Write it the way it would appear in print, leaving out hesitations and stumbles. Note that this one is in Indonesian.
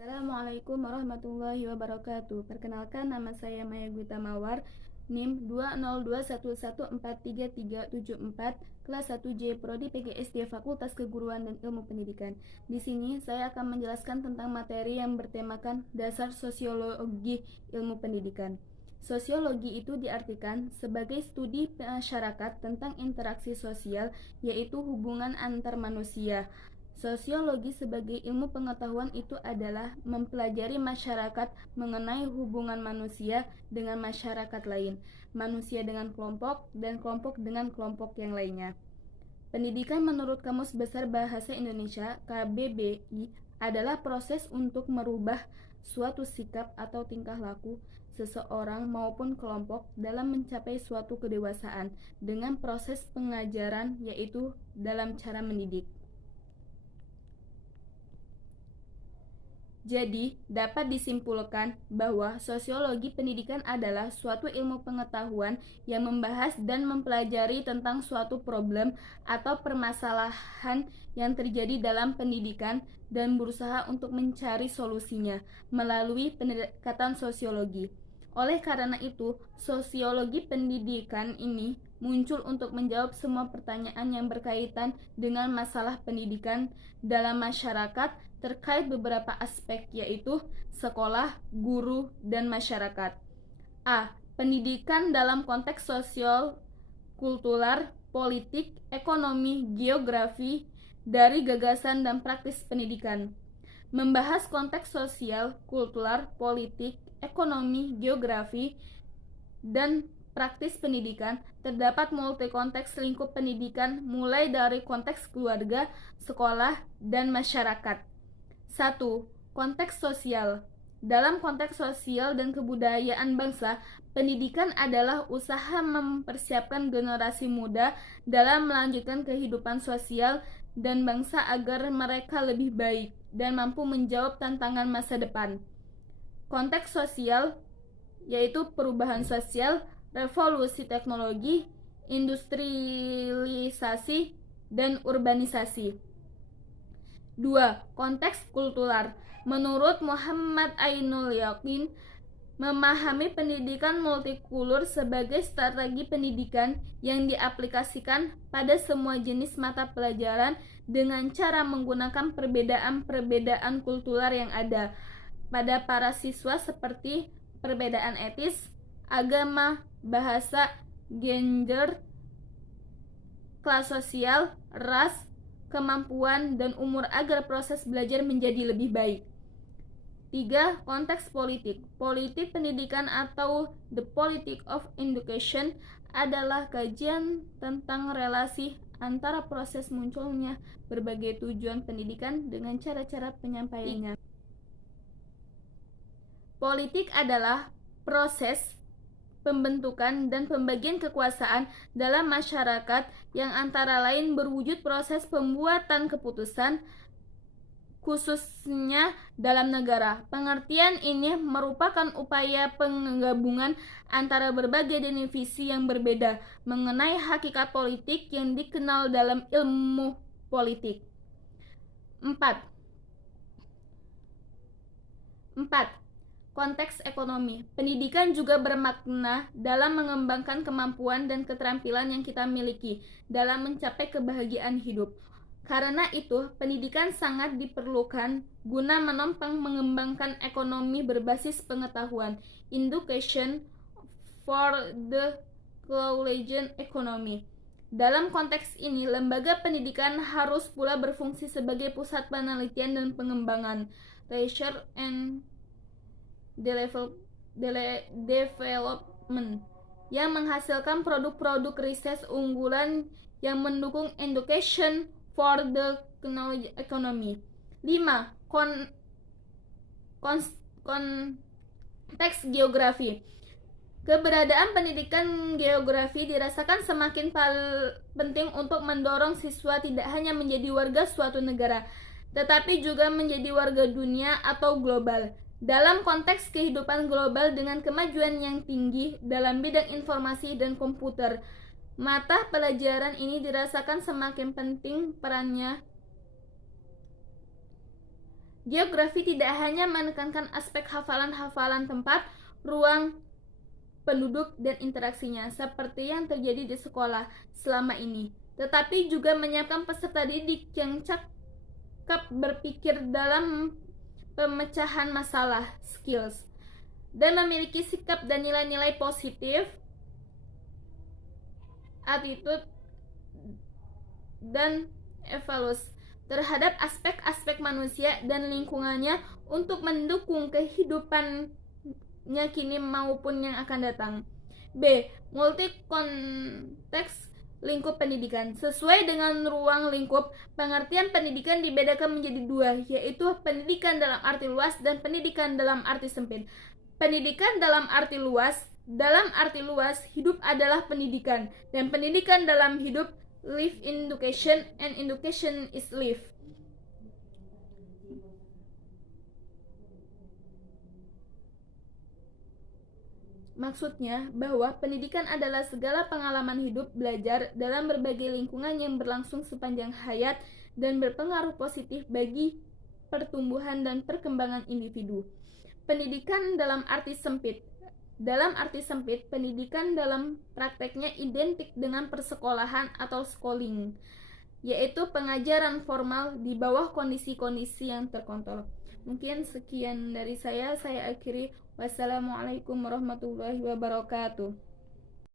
Assalamualaikum warahmatullahi wabarakatuh. Perkenalkan, nama saya Maya Gwita Mawar, NIM 20211433374, kelas 1J, Prodi PGSD Fakultas Keguruan dan Ilmu Pendidikan. Di sini saya akan menjelaskan tentang materi yang bertemakan dasar sosiologi ilmu pendidikan. Sosiologi itu diartikan sebagai studi masyarakat tentang interaksi sosial, yaitu hubungan antar manusia. Sosiologi sebagai ilmu pengetahuan itu adalah mempelajari masyarakat mengenai hubungan manusia dengan masyarakat lain, manusia dengan kelompok, dan kelompok dengan kelompok yang lainnya. Pendidikan menurut Kamus Besar Bahasa Indonesia (KBBI) adalah proses untuk merubah suatu sikap atau tingkah laku seseorang maupun kelompok dalam mencapai suatu kedewasaan dengan proses pengajaran, yaitu dalam cara mendidik. Jadi, dapat disimpulkan bahwa sosiologi pendidikan adalah suatu ilmu pengetahuan yang membahas dan mempelajari tentang suatu problem atau permasalahan yang terjadi dalam pendidikan dan berusaha untuk mencari solusinya melalui pendekatan sosiologi. Oleh karena itu, sosiologi pendidikan ini muncul untuk menjawab semua pertanyaan yang berkaitan dengan masalah pendidikan dalam masyarakat terkait beberapa aspek, yaitu sekolah, guru, dan masyarakat. A. Pendidikan dalam konteks sosial, kultural, politik, ekonomi, geografi, dari gagasan dan praktis pendidikan. Membahas konteks sosial, kultural, politik, ekonomi, geografi, dan praktis pendidikan, terdapat multi konteks lingkup pendidikan mulai dari konteks keluarga, sekolah, dan masyarakat. 1. Konteks sosial. Dalam konteks sosial dan kebudayaan bangsa, pendidikan adalah usaha mempersiapkan generasi muda dalam melanjutkan kehidupan sosial dan bangsa agar mereka lebih baik dan mampu menjawab tantangan masa depan. Konteks sosial yaitu perubahan sosial, revolusi teknologi, industrialisasi, dan urbanisasi. 2. Konteks kultural. Menurut Muhammad Ainul Yakin, memahami pendidikan multikultur sebagai strategi pendidikan yang diaplikasikan pada semua jenis mata pelajaran dengan cara menggunakan perbedaan-perbedaan kultural yang ada pada para siswa seperti perbedaan etis, agama, bahasa, gender, kelas sosial, ras, kemampuan, dan umur agar proses belajar menjadi lebih baik. 3. Konteks politik. Politik pendidikan atau the politics of education adalah kajian tentang relasi antara proses munculnya berbagai tujuan pendidikan dengan cara-cara penyampaiannya. Politik adalah proses pembentukan dan pembagian kekuasaan dalam masyarakat yang antara lain berwujud proses pembuatan keputusan, khususnya dalam negara. Pengertian ini merupakan upaya penggabungan antara berbagai definisi yang berbeda mengenai hakikat politik yang dikenal dalam ilmu politik. 4. Konteks ekonomi. Pendidikan juga bermakna dalam mengembangkan kemampuan dan keterampilan yang kita miliki dalam mencapai kebahagiaan hidup. Karena itu, pendidikan sangat diperlukan guna menopang mengembangkan ekonomi berbasis pengetahuan. Education for the Coalition Economy. Dalam konteks ini, lembaga pendidikan harus pula berfungsi sebagai pusat penelitian dan pengembangan, research and development, yang menghasilkan produk-produk riset unggulan yang mendukung education for the knowledge economy. 5. Konteks geografi. Keberadaan pendidikan geografi dirasakan semakin penting untuk mendorong siswa tidak hanya menjadi warga suatu negara, tetapi juga menjadi warga dunia atau global. Dalam konteks kehidupan global dengan kemajuan yang tinggi dalam bidang informasi dan komputer, mata pelajaran ini dirasakan semakin penting perannya Geografi tidak hanya menekankan aspek hafalan-hafalan tempat, ruang, penduduk, dan interaksinya seperti yang terjadi di sekolah selama ini, tetapi juga menyiapkan peserta didik yang cakap berpikir dalam pemecahan masalah, skills, dan memiliki sikap dan nilai-nilai positif, attitude, dan evaluasi terhadap aspek-aspek manusia dan lingkungannya untuk mendukung kehidupannya kini maupun yang akan datang. B. Multi konteks lingkup pendidikan. Sesuai dengan ruang lingkup, pengertian pendidikan dibedakan menjadi dua, yaitu pendidikan dalam arti luas dan pendidikan dalam arti sempit. Pendidikan dalam arti luas, hidup adalah pendidikan, dan pendidikan dalam hidup, live in education, and education is live. Maksudnya bahwa pendidikan adalah segala pengalaman hidup belajar dalam berbagai lingkungan yang berlangsung sepanjang hayat dan berpengaruh positif bagi pertumbuhan dan perkembangan individu. Pendidikan dalam arti sempit. Dalam arti sempit, pendidikan dalam prakteknya identik dengan persekolahan atau schooling, yaitu pengajaran formal di bawah kondisi-kondisi yang terkontrol. Mungkin sekian dari saya akhiri. Wassalamualaikum warahmatullahi wabarakatuh.